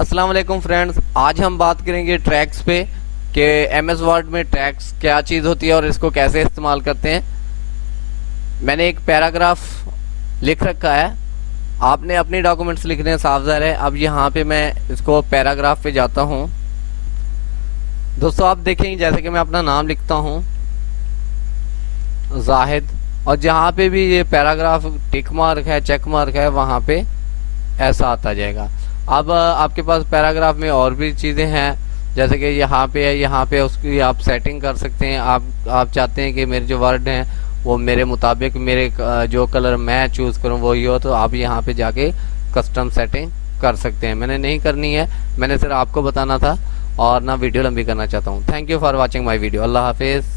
السلام علیکم فرینڈز، آج ہم بات کریں گے ٹریکس پہ کہ ایم ایس ورڈ میں ٹریکس کیا چیز ہوتی ہے اور اس کو کیسے استعمال کرتے ہیں۔ میں نے ایک پیراگراف لکھ رکھا ہے، آپ نے اپنی ڈاکومنٹس لکھنے صاف ظاہر ہے۔ اب یہاں پہ میں اس کو پیراگراف پہ جاتا ہوں۔ دوستو آپ دیکھیں جیسے کہ میں اپنا نام لکھتا ہوں زاہد، اور جہاں پہ بھی یہ پیراگراف ٹک مارک ہے چیک مارک ہے وہاں پہ ایسا آتا جائے گا۔ اب آپ کے پاس پیراگراف میں اور بھی چیزیں ہیں، جیسے کہ یہاں پہ ہے، یہاں پہ اس کی آپ سیٹنگ کر سکتے ہیں۔ آپ چاہتے ہیں کہ میرے جو ورڈ ہیں وہ میرے مطابق میرے جو کلر میں چوز کروں وہی ہو، تو آپ یہاں پہ جا کے کسٹم سیٹنگ کر سکتے ہیں۔ میں نے نہیں کرنی ہے، میں نے صرف آپ کو بتانا تھا اور نہ ویڈیو لمبی کرنا چاہتا ہوں۔ Thank you for watching my video. اللہ حافظ۔